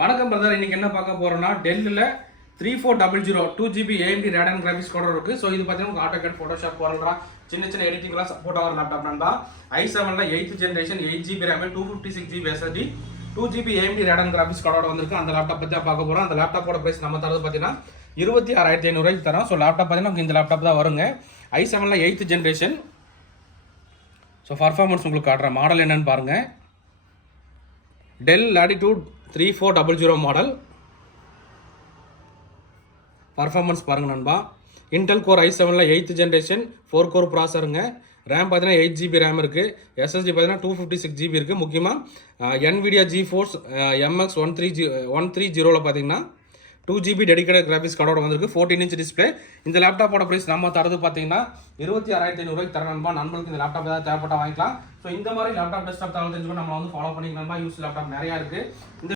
வணக்கம் பிரதர், இன்னைக்கு என்ன பார்க்க போறோம்னா டெல்லில் 3400 2GB AMD READON graphics card இருக்கு. ஸோ இது பார்த்தீங்கன்னா AutoCAD, Photoshop, COREL சின்ன எடிட்டிங்லாம் சப்போர்ட் ஆகிற லேப்டாப் நண்பா. i7-8 generation 8GB RAM 256 GB SSD 2GB AMD READON graphics card வந்திருக்கு. அந்த லேப்டாப் பற்றி தான் பார்க்க போகிறோம். அந்த லேப்டாப்போட பிரைஸ் நம்ம தரது பார்த்தீங்கன்னா 26,500 தரோம். ஸோ லேப்டாப் பார்த்தீங்கன்னா இந்த லேப்டாப் தான் வருங்க. i7-8 generation. ஸோ பர்ஃபார்மன்ஸ் உங்களுக்கு காட்டுற மாடல் என்னன்னு பாருங்க. DELL LATITUDE 3400 model. பர்ஃபார்மன்ஸ் பாருங்க நண்பா. Intel core i7-8 generation 4 core ப்ராசருங்க. ரேம் பார்த்தீங்கன்னா 8GB ரேம் இருக்குது. SSD பார்த்தீங்கன்னா 256 GB இருக்குது. முக்கியமாக NVIDIA GeForce MX 130 பார்த்தீங்கன்னா 2GB டெடிகேட்டட் கிராஃபிக்ஸ் கார்டோட வந்திருக்கு. 14 inch டிஸ்பிளே. இந்த லேப்டாப்போட ப்ரைஸ் நம்ம தரது பார்த்தீங்கன்னா 26,500 தர நண்பா. நண்பர்களுக்கு இந்த லேப்டாப் ஏதாவது தேவைப்பட்டால் வாங்கிக்கலாம். ஸோ இந்த மாதிரி லேப்டாப் டெஸ்க்டாப் தகவல் தெரிஞ்சுக்கணும். நம்ம வந்து ஃபாலோ பண்ணிக்கலாம். யூஸ் லேப்டாப் நிறையா இருக்குது. இந்த